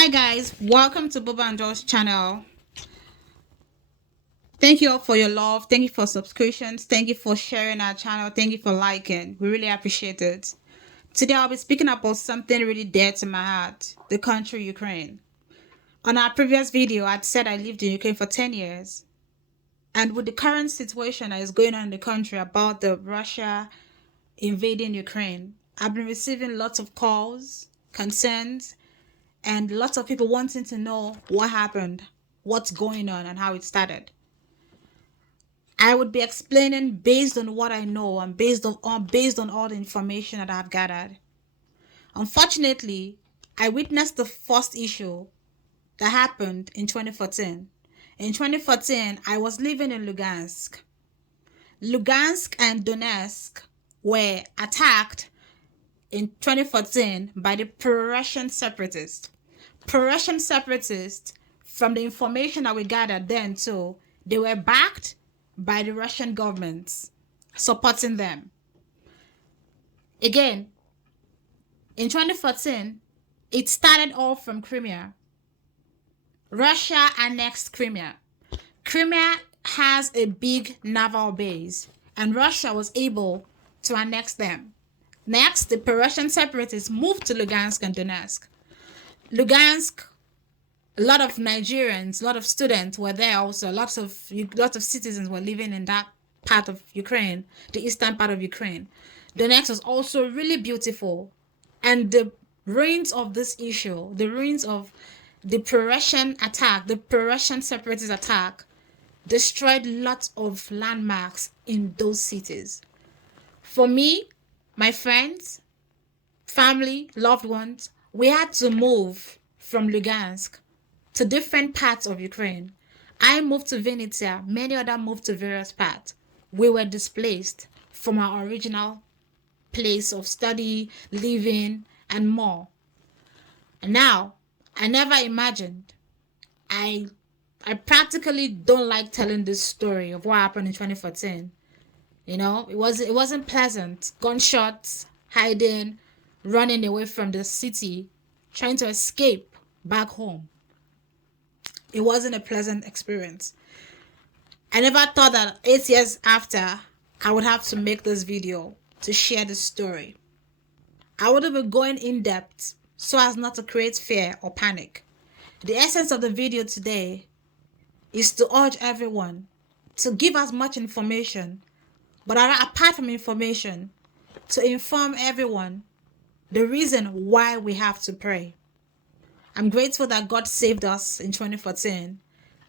Hi guys, welcome to Boba and Josh channel. Thank you all for your love. Thank you for subscriptions. Thank you for sharing our channel. Thank you for liking. We really appreciate it. Today I'll be speaking about something really dear to my heart, the country Ukraine. On our previous video, I'd said I lived in Ukraine for 10 years. And with the current situation that is going on in the country about the Russia invading Ukraine, I've been receiving lots of calls, concerns, and lots of people wanting to know what happened, what's going on, and how it started. I would be explaining based on what I know and based on all the information that I've gathered. Unfortunately, I witnessed the first issue that happened in 2014. In 2014, I was living in Lugansk. Lugansk and Donetsk were attacked in 2014 by the pro-Russian separatists. Pro-Russian separatists, from the information that we gathered then too, they were backed by the Russian government supporting them. Again, in 2014, it started off from Crimea. Russia annexed Crimea. Crimea has a big naval base, and Russia was able to annex them. Next, the pro-Russian separatists moved to Lugansk and Donetsk. Lugansk, a lot of Nigerians, a lot of students were there also. Lots of citizens were living in that part of Ukraine, the eastern part of Ukraine. Donetsk was also really beautiful. And the ruins of this issue, the ruins of the pro-Russian attack, the pro-Russian separatist attack, destroyed lots of landmarks in those cities. For me, my friends, family, loved ones, we had to move from Lugansk to different parts of Ukraine. I moved to Vinnytsia. Many others moved to various parts. We were displaced from our original place of study, living, and more. And now, I never imagined. I practically don't like telling this story of what happened in 2014. You know, it wasn't pleasant. Gunshots, hiding, running away from the city, trying to escape back home. It wasn't a pleasant experience. I never thought that 8 years after, I would have to make this video to share this story. I would have been going in depth so as not to create fear or panic. The essence of the video today is to urge everyone to give as much information, but apart from information, to inform everyone the reason why we have to pray. I'm grateful that God saved us in 2014,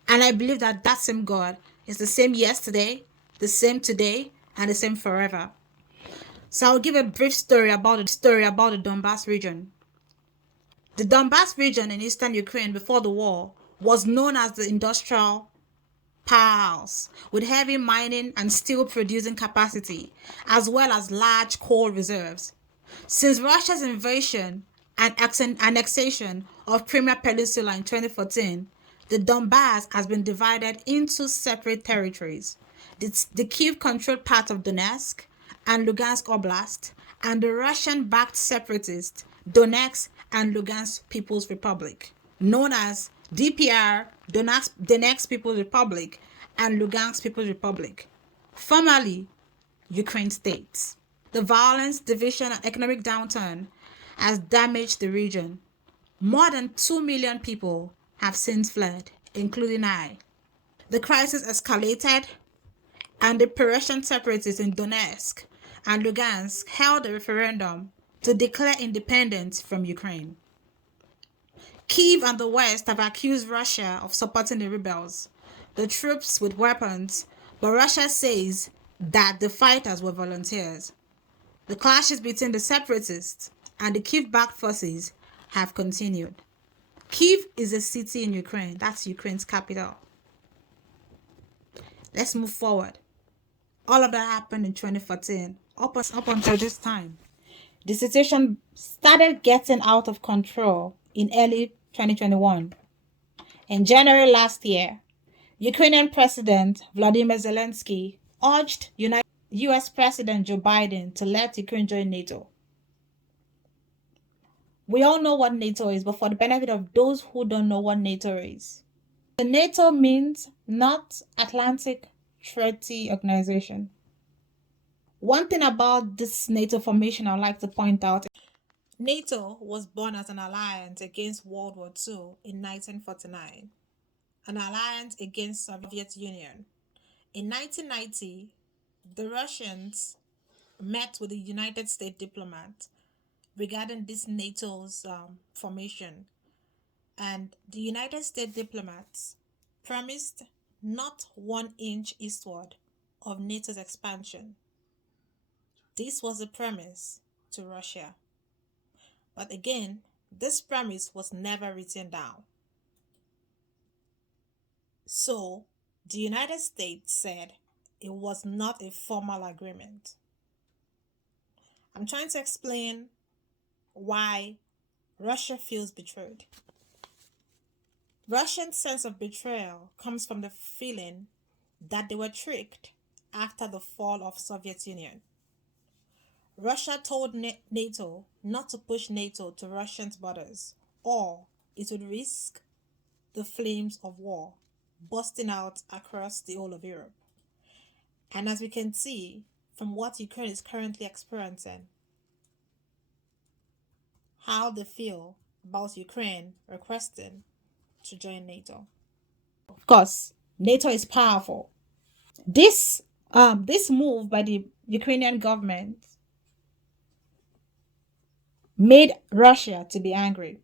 and I believe that that same God is the same yesterday, the same today, and the same forever. So I'll give a brief story about the Donbass region. The Donbass region in eastern Ukraine before the war was known as the industrial powerhouse, with heavy mining and steel producing capacity, as well as large coal reserves. Since Russia's invasion and annexation of Crimea Peninsula in 2014, the Donbass has been divided into separate territories. The Kiev-controlled part of Donetsk and Lugansk Oblast, and the Russian-backed separatist Donetsk and Lugansk People's Republic, known as DPR, Donetsk People's Republic, and Lugansk People's Republic, formerly Ukraine states. The violence, division, and economic downturn has damaged the region. More than 2 million people have since fled, including I. The crisis escalated, and the pro-Russian separatists in Donetsk and Lugansk held a referendum to declare independence from Ukraine. Kyiv and the West have accused Russia of supporting the rebels, the troops with weapons, but Russia says that the fighters were volunteers. The clashes between the separatists and the Kyiv-backed forces have continued. Kyiv is a city in Ukraine. That's Ukraine's capital. Let's move forward. All of that happened in 2014, up until this time. The situation started getting out of control in early 2021. In January last year, Ukrainian President Vladimir Zelensky urged US President Joe Biden to let Ukraine join NATO. We all know what NATO is, but for the benefit of those who don't know what NATO is, the NATO means North Atlantic Treaty Organization. One thing about this NATO formation I'd like to point out, NATO was born as an alliance against World War II in 1949, an alliance against Soviet Union. In 1990, the Russians met with the United States diplomat regarding this NATO's formation, and the United States diplomats promised not 1 inch eastward of NATO's expansion. This was a promise to Russia. But again, this promise was never written down. So, the United States said it was not a formal agreement. I'm trying to explain why Russia feels betrayed. Russian sense of betrayal comes from the feeling that they were tricked after the fall of Soviet Union. Russia told NATO not to push NATO to Russian borders, or it would risk the flames of war bursting out across the whole of Europe. And as we can see from what Ukraine is currently experiencing, how they feel about Ukraine requesting to join NATO. Of course, NATO is powerful. This move by the Ukrainian government made Russia to be angry.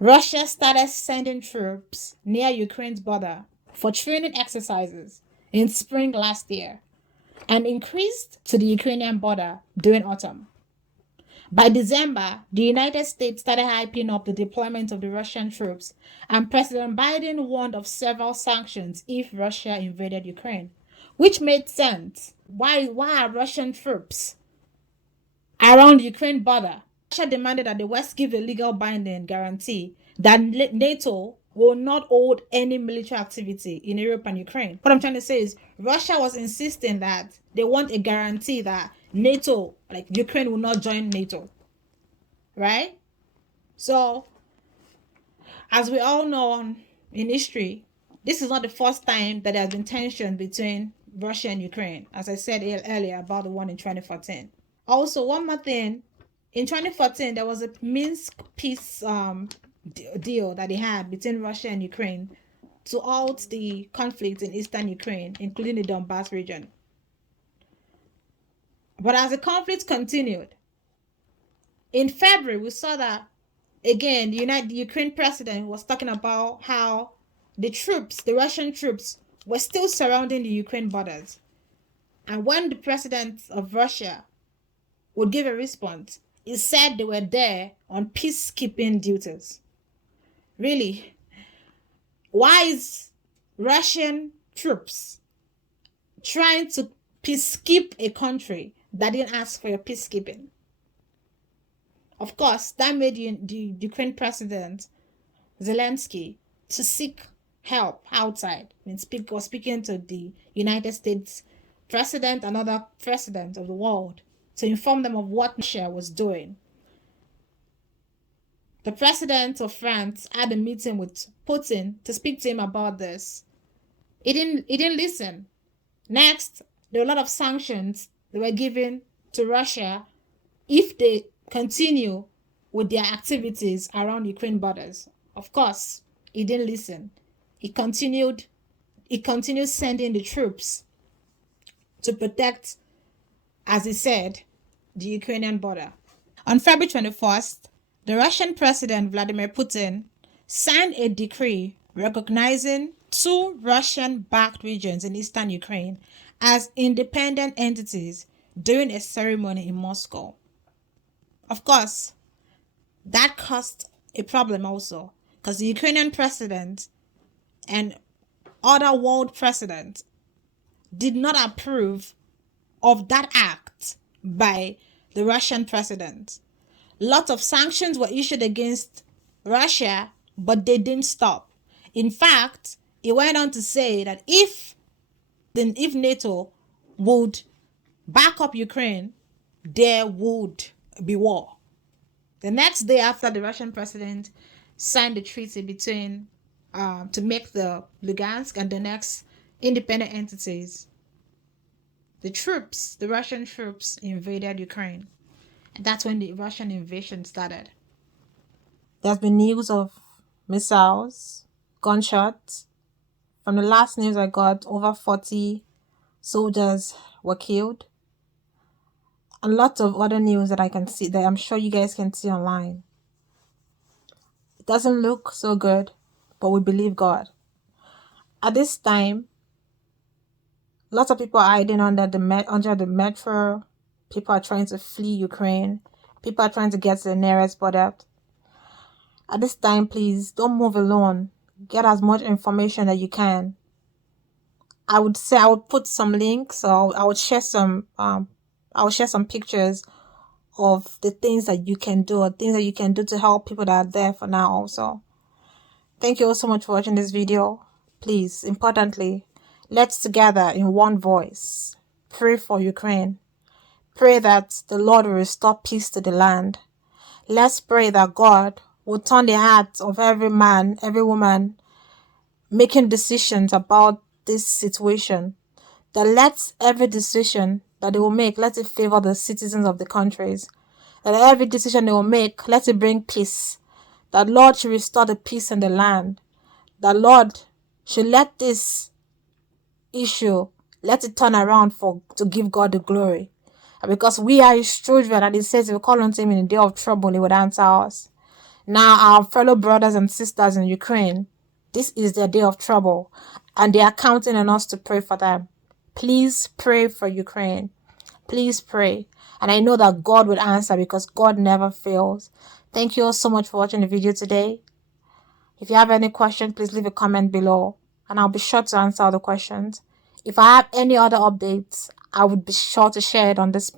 Russia started sending troops near Ukraine's border for training exercises in spring last year and increased to the Ukrainian border during autumn. By December, the United States started hyping up the deployment of the Russian troops, and President Biden warned of several sanctions if Russia invaded Ukraine, which made sense. Why are Russian troops around the Ukraine border? Russia demanded that the West give a legal binding guarantee that NATO will not hold any military activity in Europe and Ukraine. What I'm trying to say is Russia was insisting that they want a guarantee that NATO, like Ukraine, will not join NATO. Right? So, as we all know in history, this is not the first time that there has been tension between Russia and Ukraine, as I said earlier about the one in 2014. Also, one more thing, in 2014, there was a Minsk peace deal that they had between Russia and Ukraine to halt the conflict in eastern Ukraine, including the Donbass region. But as the conflict continued, in February, we saw that, again, the Ukraine president was talking about how the Russian troops, were still surrounding the Ukraine borders. And when the president of Russia would give a response, he said they were there on peacekeeping duties. Really? Why is Russian troops trying to peacekeep a country that didn't ask for your peacekeeping? Of course, that made the Ukraine president Zelensky to seek help outside. Speaking to the United States president and other presidents of the world to inform them of what Russia was doing. The president of France had a meeting with Putin to speak to him about this. He didn't listen. Next, there were a lot of sanctions that were given to Russia if they continue with their activities around Ukraine borders. Of course, he didn't listen. He continued sending the troops to protect, as he said, the Ukrainian border. On February 21st, the Russian President Vladimir Putin signed a decree recognizing 2 Russian-backed regions in eastern Ukraine as independent entities during a ceremony in Moscow. Of course, that caused a problem also, because the Ukrainian president and other world presidents did not approve of that act by the Russian president. Lots of sanctions were issued against Russia, but they didn't stop. In fact, he went on to say that if NATO would back up Ukraine, there would be war. The next day after the Russian president signed the treaty between to make the Lugansk and Donetsk independent entities, the Russian troops invaded Ukraine. And that's when the Russian invasion started. There's been news of missiles, gunshots. From the last news I got, over 40 soldiers were killed. A lot of other news that I can see, that I'm sure you guys can see online. It doesn't look so good, but we believe God. At this time, lots of people are hiding under the metro. People are trying to flee Ukraine. People are trying to get to the nearest border. At this time, please don't move alone. Get as much information that you can. I would say I would put some links, or I would share some pictures of the things that you can do, or things that you can do to help people that are there for now also. Thank you all so much for watching this video. Please, importantly, let's together in one voice pray for Ukraine. Pray that the Lord will restore peace to the land. Let's pray that God will turn the hearts of every man, every woman making decisions about this situation. That let every decision that they will make, let it favor the citizens of the countries. That every decision they will make, let it bring peace. That Lord should restore the peace in the land. That Lord should let this issue, let it turn around to give God the glory. Because we are his children, and it says if we call unto him in the day of trouble, he would answer us. Now, our fellow brothers and sisters in Ukraine, this is their day of trouble, and they are counting on us to pray for them. Please pray for Ukraine. Please pray. And I know that God will answer, because God never fails. Thank you all so much for watching the video today. If you have any question, please leave a comment below, and I'll be sure to answer all the questions. If I have any other updates, I would be sure to share it on this